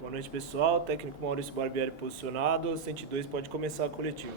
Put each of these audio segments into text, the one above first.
Boa noite, pessoal. Técnico Maurício Barbieri posicionado. 102 pode começar a coletiva.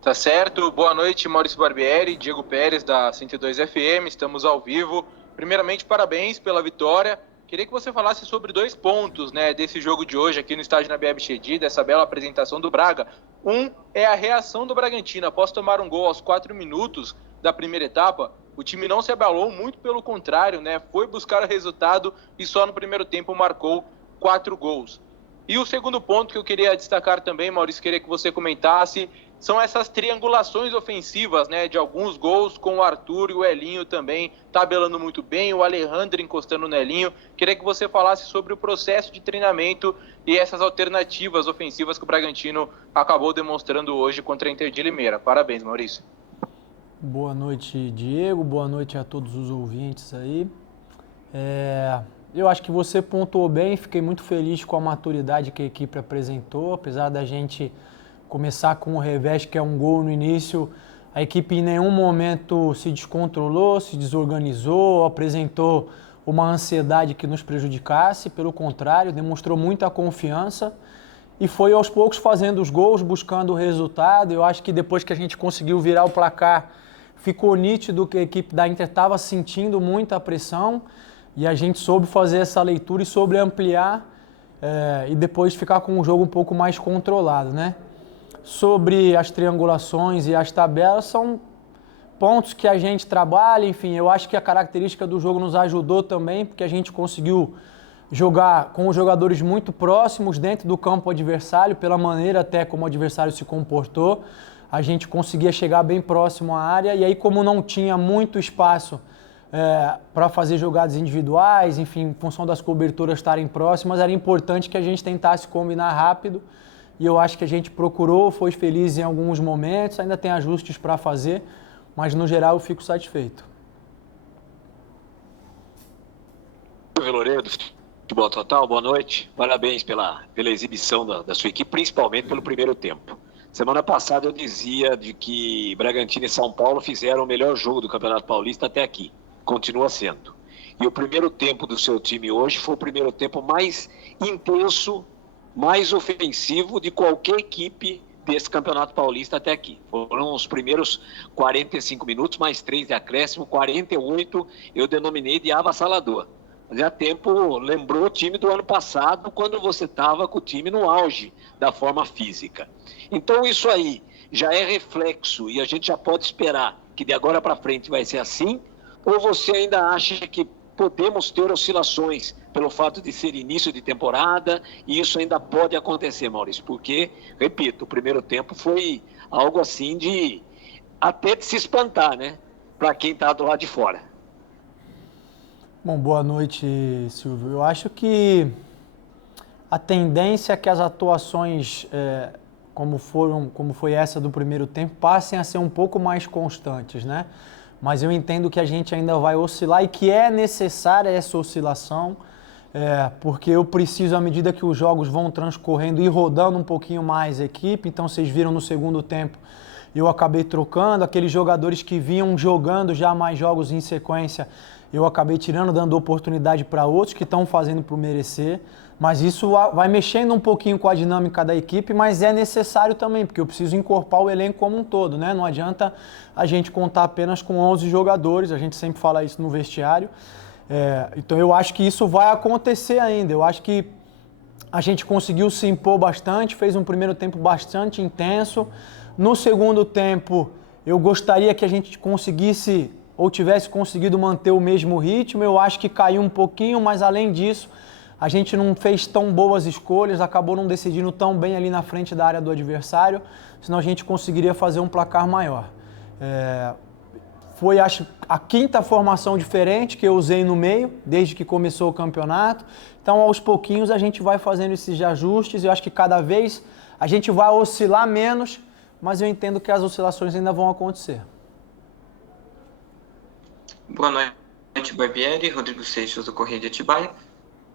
Tá certo. Boa noite, Maurício Barbieri, Diego Pérez da 102 FM. Estamos ao vivo. Primeiramente, parabéns pela vitória. Queria que você falasse sobre 2 pontos, né, desse jogo de hoje aqui no estádio Nabi Abichedi, dessa bela apresentação do Braga. Um é a reação do Bragantino. Após tomar um gol aos 4 minutos da primeira etapa, o time não se abalou, muito pelo contrário, né, foi buscar o resultado e só no primeiro tempo marcou 4 gols. E o segundo ponto que eu queria destacar também, Maurício, queria que você comentasse, são essas triangulações ofensivas, né, de alguns gols com o Arthur e o Elinho também tabelando muito bem, o Alejandro encostando no Elinho. Queria que você falasse sobre o processo de treinamento e essas alternativas ofensivas que o Bragantino acabou demonstrando hoje contra a Inter de Limeira. Parabéns, Maurício. Boa noite, Diego. Boa noite a todos os ouvintes aí. Eu acho que você pontuou bem, fiquei muito feliz com a maturidade que a equipe apresentou, apesar da gente começar com o revés, que é um gol no início, a equipe em nenhum momento se descontrolou, se desorganizou, apresentou uma ansiedade que nos prejudicasse, pelo contrário, demonstrou muita confiança e foi aos poucos fazendo os gols, buscando o resultado. Eu acho que depois que a gente conseguiu virar o placar, ficou nítido que a equipe da Inter estava sentindo muita pressão e a gente soube fazer essa leitura e soube ampliar e depois ficar com o jogo um pouco mais controlado, né? Sobre as triangulações e as tabelas, são pontos que a gente trabalha, enfim, eu acho que a característica do jogo nos ajudou também, porque a gente conseguiu jogar com os jogadores muito próximos dentro do campo adversário, pela maneira até como o adversário se comportou, a gente conseguia chegar bem próximo à área, e aí como não tinha muito espaço para fazer jogadas individuais, enfim, em função das coberturas estarem próximas, era importante que a gente tentasse combinar rápido, e eu acho que a gente procurou, foi feliz em alguns momentos, ainda tem ajustes para fazer, mas no geral eu fico satisfeito. Loureiro, do Futebol Total, boa noite. Parabéns pela exibição da sua equipe, principalmente pelo primeiro tempo. Semana passada eu dizia de que Bragantino e São Paulo fizeram o melhor jogo do Campeonato Paulista até aqui. Continua sendo. E o primeiro tempo do seu time hoje foi o primeiro tempo mais intenso, mais ofensivo de qualquer equipe desse Campeonato Paulista até aqui. Foram os primeiros 45 minutos, mais 3 de acréscimo, 48 eu denominei de avassalador. Fazia tempo, lembrou o time do ano passado, quando você estava com o time no auge da forma física. Então isso aí já é reflexo e a gente já pode esperar que de agora para frente vai ser assim, ou você ainda acha que podemos ter oscilações pelo fato de ser início de temporada, e isso ainda pode acontecer, Maurício, porque, repito, o primeiro tempo foi algo assim de até de se espantar, né, para quem está do lado de fora. Bom, boa noite, Silvio. Eu acho que a tendência é que as atuações, como foi essa do primeiro tempo, passem a ser um pouco mais constantes, né? Mas eu entendo que a gente ainda vai oscilar e que é necessária essa oscilação, porque eu preciso, à medida que os jogos vão transcorrendo, ir rodando um pouquinho mais a equipe. Então vocês viram no segundo tempo, eu acabei trocando aqueles jogadores que vinham jogando já mais jogos em sequência, eu acabei tirando, dando oportunidade para outros que estão fazendo por merecer. Mas isso vai mexendo um pouquinho com a dinâmica da equipe, mas é necessário também, porque eu preciso encorpar o elenco como um todo, né? Não adianta a gente contar apenas com 11 jogadores, a gente sempre fala isso no vestiário. Então eu acho que isso vai acontecer ainda. Eu acho que a gente conseguiu se impor bastante, fez um primeiro tempo bastante intenso. No segundo tempo, eu gostaria que a gente conseguisse ou tivesse conseguido manter o mesmo ritmo. Eu acho que caiu um pouquinho, mas além disso, a gente não fez tão boas escolhas, acabou não decidindo tão bem ali na frente da área do adversário, senão a gente conseguiria fazer um placar maior. Foi, acho, a quinta formação diferente que eu usei no meio, desde que começou o campeonato. Então, aos pouquinhos, a gente vai fazendo esses ajustes. Eu acho que cada vez a gente vai oscilar menos, mas eu entendo que as oscilações ainda vão acontecer. Boa noite, Barbieri, Rodrigo Seixas, do Correio de Atibaia.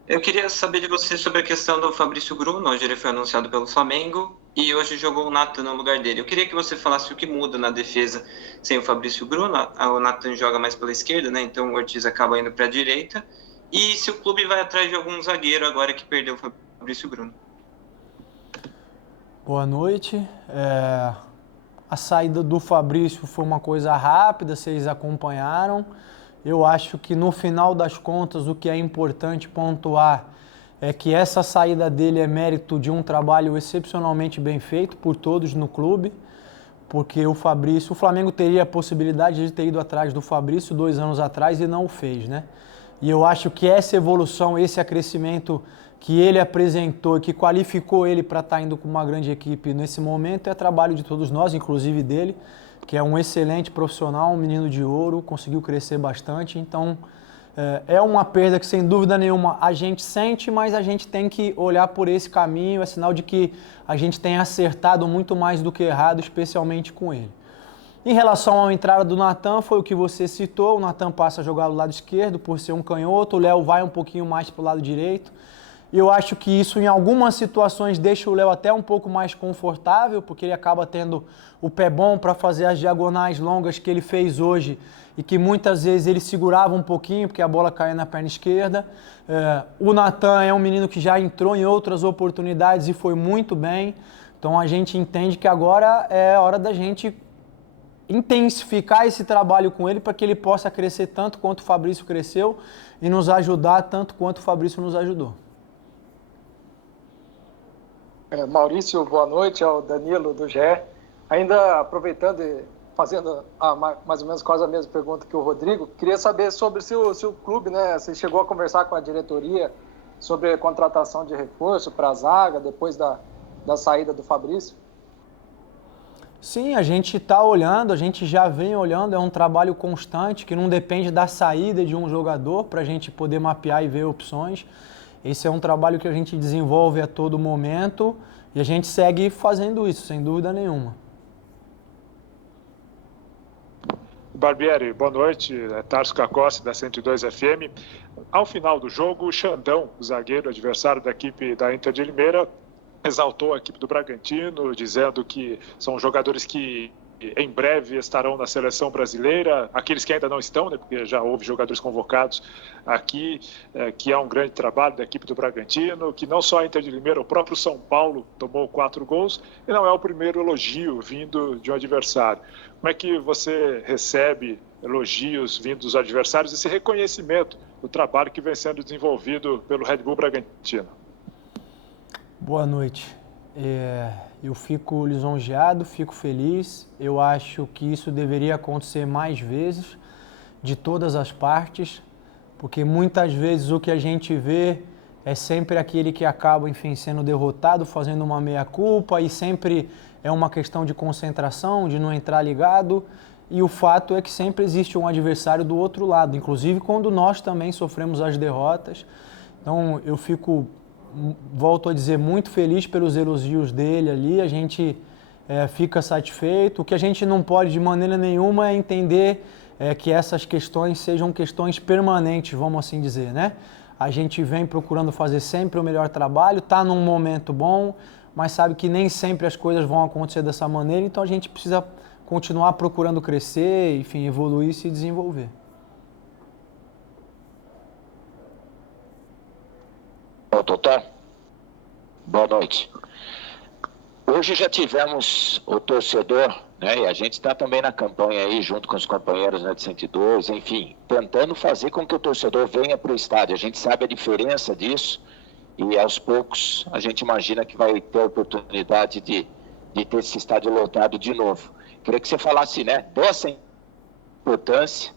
Eu queria saber de você sobre a questão do Fabrício Bruno. Hoje ele foi anunciado pelo Flamengo e hoje jogou o Nathan no lugar dele. Eu queria que você falasse o que muda na defesa sem o Fabrício Bruno. O Nathan joga mais pela esquerda, né? Então o Ortiz acaba indo para a direita. E se o clube vai atrás de algum zagueiro agora que perdeu o Fabrício Bruno? Boa noite. A saída do Fabrício foi uma coisa rápida, vocês acompanharam. Eu acho que no final das contas o que é importante pontuar é que essa saída dele é mérito de um trabalho excepcionalmente bem feito por todos no clube, porque o Flamengo teria a possibilidade de ter ido atrás do Fabrício 2 anos atrás e não o fez, né? E eu acho que essa evolução, esse acrescimento que ele apresentou e que qualificou ele para estar indo com uma grande equipe nesse momento é trabalho de todos nós, inclusive dele, que é um excelente profissional, um menino de ouro, conseguiu crescer bastante. Então, é uma perda que, sem dúvida nenhuma, a gente sente, mas a gente tem que olhar por esse caminho, é sinal de que a gente tem acertado muito mais do que errado, especialmente com ele. Em relação à entrada do Natan, foi o que você citou, o Natan passa a jogar do lado esquerdo por ser um canhoto, o Léo vai um pouquinho mais para o lado direito. Eu acho que isso, em algumas situações, deixa o Léo até um pouco mais confortável, porque ele acaba tendo o pé bom para fazer as diagonais longas que ele fez hoje e que muitas vezes ele segurava um pouquinho, porque a bola caía na perna esquerda. O Natan é um menino que já entrou em outras oportunidades e foi muito bem. Então a gente entende que agora é hora da gente intensificar esse trabalho com ele para que ele possa crescer tanto quanto o Fabrício cresceu e nos ajudar tanto quanto o Fabrício nos ajudou. Maurício, boa noite, é o Danilo do GE. Ainda aproveitando e fazendo mais ou menos quase a mesma pergunta que o Rodrigo, queria saber sobre se o clube, né, se chegou a conversar com a diretoria sobre a contratação de reforço para a zaga depois da saída do Fabrício. Sim, a gente está olhando, a gente já vem olhando, é um trabalho constante que não depende da saída de um jogador para a gente poder mapear e ver opções. Esse é um trabalho que a gente desenvolve a todo momento e a gente segue fazendo isso, sem dúvida nenhuma. Barbieri, boa noite. É Tarso Cacossi, da 102 FM. Ao final do jogo, o Xandão, o zagueiro adversário da equipe da Inter de Limeira, exaltou a equipe do Bragantino, dizendo que são jogadores que em breve estarão na seleção brasileira, aqueles que ainda não estão, né, porque já houve jogadores convocados aqui, que é um grande trabalho da equipe do Bragantino, que não só a Inter de Limeira, o próprio São Paulo tomou 4 gols, e não é o primeiro elogio vindo de um adversário. Como é que você recebe elogios vindos dos adversários, esse reconhecimento do trabalho que vem sendo desenvolvido pelo Red Bull Bragantino? Boa noite. Eu fico lisonjeado, fico feliz. Eu acho que isso deveria acontecer mais vezes, de todas as partes, porque muitas vezes o que a gente vê é sempre aquele que acaba, enfim, sendo derrotado, fazendo uma meia-culpa, e sempre é uma questão de concentração, de não entrar ligado. E o fato é que sempre existe um adversário do outro lado, inclusive quando nós também sofremos as derrotas. Então eu fico, volto a dizer, muito feliz pelos elogios dele ali, a gente fica satisfeito. O que a gente não pode de maneira nenhuma é entender que essas questões sejam questões permanentes, vamos assim dizer, né? A gente vem procurando fazer sempre o melhor trabalho, está num momento bom, mas sabe que nem sempre as coisas vão acontecer dessa maneira, então a gente precisa continuar procurando crescer, enfim, evoluir e se desenvolver. Totó, boa noite. Hoje já tivemos o torcedor, né, e a gente está também na campanha aí, junto com os companheiros, né, de 102, enfim, tentando fazer com que o torcedor venha para o estádio. A gente sabe a diferença disso e aos poucos a gente imagina que vai ter a oportunidade de ter esse estádio lotado de novo. Queria que você falasse, né, dessa importância,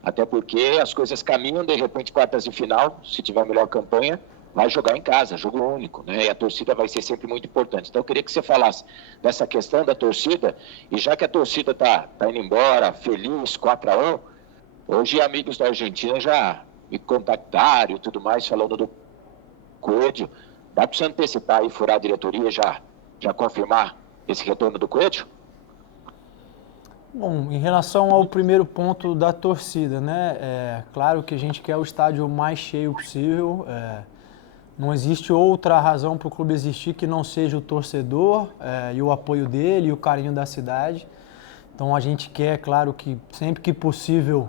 até porque as coisas caminham, de repente, quartas de final, se tiver a melhor campanha, vai jogar em casa, jogo único, né? E a torcida vai ser sempre muito importante. Então eu queria que você falasse dessa questão da torcida, e já que a torcida tá indo embora, feliz, 4-1, hoje amigos da Argentina já me contactaram e tudo mais, falando do Coelho. Dá para você antecipar e furar a diretoria, já confirmar esse retorno do Coelho? Bom, em relação ao primeiro ponto da torcida, né? Claro que a gente quer o estádio mais cheio possível. Não existe outra razão para o clube existir que não seja o torcedor e o apoio dele e o carinho da cidade. Então a gente quer, claro, que sempre que possível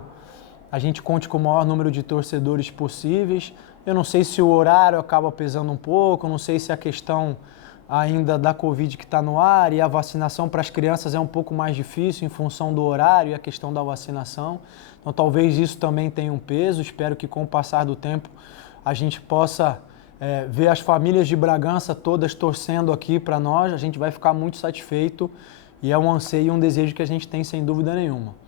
a gente conte com o maior número de torcedores possíveis. Eu não sei se o horário acaba pesando um pouco, eu não sei se a questão ainda da Covid que está no ar e a vacinação para as crianças é um pouco mais difícil em função do horário e a questão da vacinação. Então talvez isso também tenha um peso. Espero que com o passar do tempo a gente possa ver as famílias de Bragança todas torcendo aqui para nós. A gente vai ficar muito satisfeito e é um anseio e um desejo que a gente tem sem dúvida nenhuma.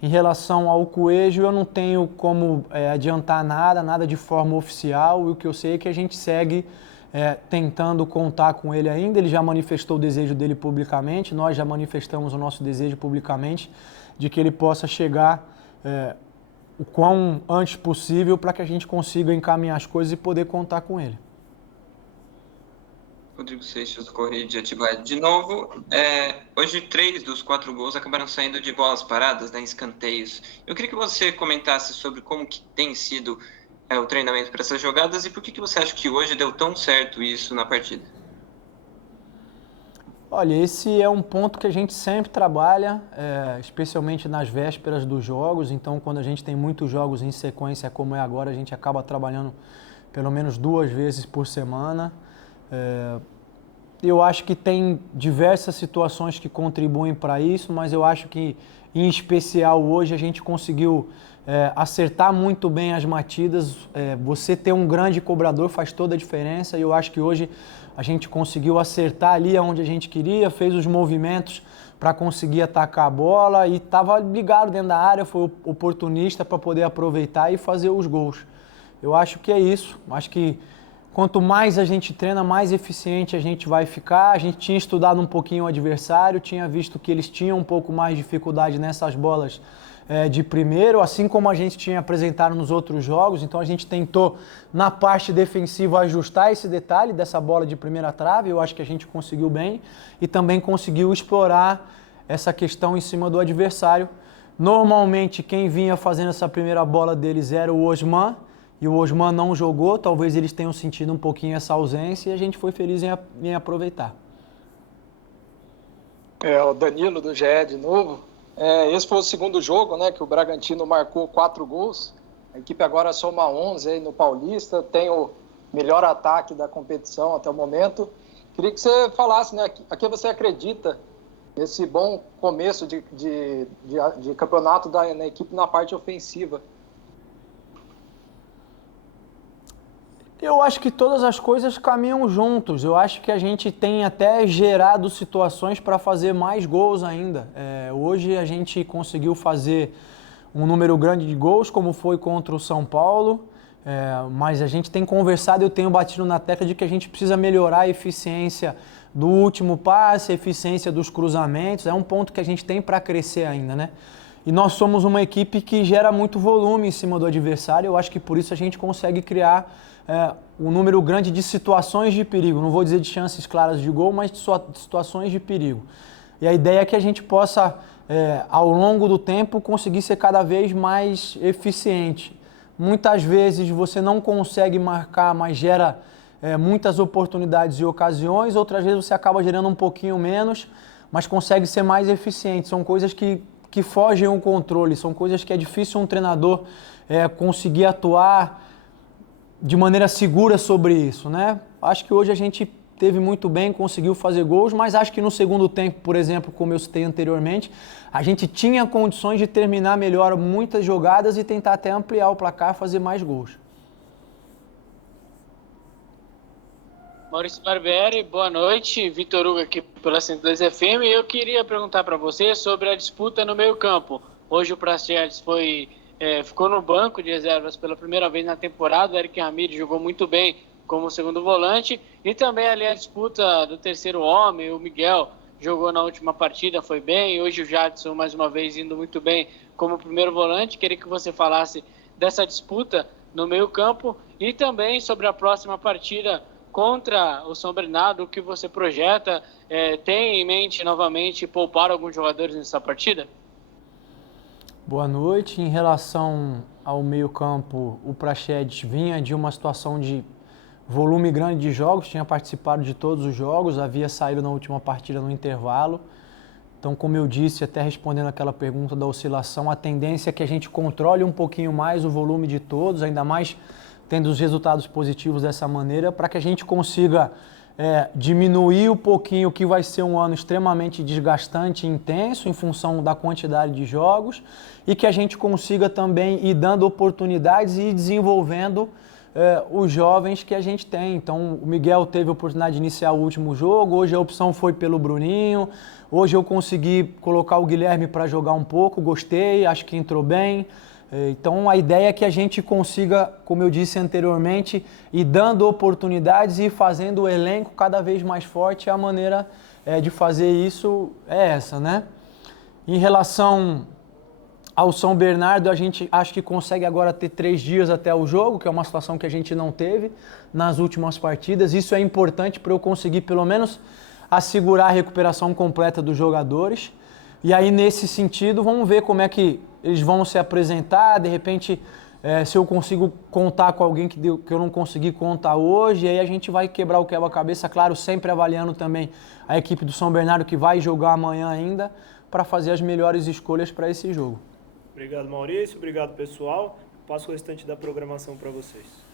Em relação ao Coelho, eu não tenho como adiantar nada de forma oficial. E o que eu sei é que a gente segue tentando contar com ele ainda. Ele já manifestou o desejo dele publicamente, nós já manifestamos o nosso desejo publicamente de que ele possa chegar o quão antes possível para que a gente consiga encaminhar as coisas e poder contar com ele. Rodrigo Seixas, do Correio de Atibaia. De novo, hoje 3 dos 4 gols acabaram saindo de bolas paradas, né, em escanteios. Eu queria que você comentasse sobre como que tem sido o treinamento para essas jogadas e por que você acha que hoje deu tão certo isso na partida? Olha, esse é um ponto que a gente sempre trabalha, especialmente nas vésperas dos jogos. Então, quando a gente tem muitos jogos em sequência, como é agora, a gente acaba trabalhando pelo menos 2 vezes por semana. Eu acho que tem diversas situações que contribuem para isso, mas eu acho que, em especial hoje, a gente conseguiu acertar muito bem as batidas. Você ter um grande cobrador faz toda a diferença e eu acho que hoje a gente conseguiu acertar ali onde a gente queria, fez os movimentos para conseguir atacar a bola e estava ligado dentro da área, foi oportunista para poder aproveitar e fazer os gols. Eu acho que é isso, acho que quanto mais a gente treina, mais eficiente a gente vai ficar. A gente tinha estudado um pouquinho o adversário, tinha visto que eles tinham um pouco mais de dificuldade nessas bolas de primeiro, assim como a gente tinha apresentado nos outros jogos. Então a gente tentou, na parte defensiva, ajustar esse detalhe dessa bola de primeira trave. Eu acho que a gente conseguiu bem e também conseguiu explorar essa questão em cima do adversário. Normalmente quem vinha fazendo essa primeira bola deles era o Osman, e o Osman não jogou, talvez eles tenham sentido um pouquinho essa ausência e a gente foi feliz em aproveitar. O Danilo do GE de novo. Esse foi o segundo jogo, né, que o Bragantino marcou 4 gols. A equipe agora soma 11 aí no Paulista, tem o melhor ataque da competição até o momento. Queria que você falasse, né, a que você acredita nesse bom começo de campeonato na equipe na parte ofensiva. Eu acho que todas as coisas caminham juntos. Eu acho que a gente tem até gerado situações para fazer mais gols ainda. Hoje a gente conseguiu fazer um número grande de gols, como foi contra o São Paulo, mas a gente tem conversado, eu tenho batido na tecla de que a gente precisa melhorar a eficiência do último passe, a eficiência dos cruzamentos. É um ponto que a gente tem para crescer ainda, né? E nós somos uma equipe que gera muito volume em cima do adversário. Eu acho que por isso a gente consegue criar um número grande de situações de perigo. Não vou dizer de chances claras de gol, mas de situações de perigo. E a ideia é que a gente possa, ao longo do tempo, conseguir ser cada vez mais eficiente. Muitas vezes você não consegue marcar, mas gera muitas oportunidades e ocasiões. Outras vezes você acaba gerando um pouquinho menos, mas consegue ser mais eficiente. São coisas que fogem ao controle, são coisas que é difícil um treinador conseguir atuar de maneira segura sobre isso, né? Acho que hoje a gente teve muito bem, conseguiu fazer gols, mas acho que no segundo tempo, por exemplo, como eu citei anteriormente, a gente tinha condições de terminar melhor muitas jogadas e tentar até ampliar o placar, fazer mais gols. Maurício Barbieri, boa noite. Vitor Hugo aqui pela 102 FM. Eu queria perguntar para você sobre a disputa no meio-campo. Hoje o Praxedes ficou no banco de reservas pela primeira vez na temporada. O Eric Ramírez jogou muito bem como segundo volante. E também ali a disputa do terceiro homem, o Miguel jogou na última partida, foi bem. Hoje o Jadson, mais uma vez, indo muito bem como primeiro volante. Queria que você falasse dessa disputa no meio-campo e também sobre a próxima partida contra o São Bernardo. O que você projeta? Tem em mente novamente poupar alguns jogadores nessa partida? Boa noite. Em relação ao meio-campo, o Praxedes vinha de uma situação de volume grande de jogos, tinha participado de todos os jogos, havia saído na última partida no intervalo. Então, como eu disse, até respondendo aquela pergunta da oscilação, a tendência é que a gente controle um pouquinho mais o volume de todos, ainda mais tendo os resultados positivos dessa maneira, para que a gente consiga diminuir um pouquinho o que vai ser um ano extremamente desgastante e intenso em função da quantidade de jogos e que a gente consiga também ir dando oportunidades e ir desenvolvendo os jovens que a gente tem. Então, o Miguel teve a oportunidade de iniciar o último jogo, hoje a opção foi pelo Bruninho, hoje eu consegui colocar o Guilherme para jogar um pouco, gostei, acho que entrou bem. Então, a ideia é que a gente consiga, como eu disse anteriormente, ir dando oportunidades e fazendo o elenco cada vez mais forte. A maneira de fazer isso é essa, né? Em relação ao São Bernardo, a gente acho que consegue agora ter 3 dias até o jogo, que é uma situação que a gente não teve nas últimas partidas. Isso é importante para eu conseguir, pelo menos, assegurar a recuperação completa dos jogadores. E aí, nesse sentido, vamos ver como é que eles vão se apresentar. De repente, se eu consigo contar com alguém que eu não consegui contar hoje, e aí a gente vai quebrar o quebra-cabeça, claro, sempre avaliando também a equipe do São Bernardo, que vai jogar amanhã ainda, para fazer as melhores escolhas para esse jogo. Obrigado, Maurício. Obrigado, pessoal. Passo o restante da programação para vocês.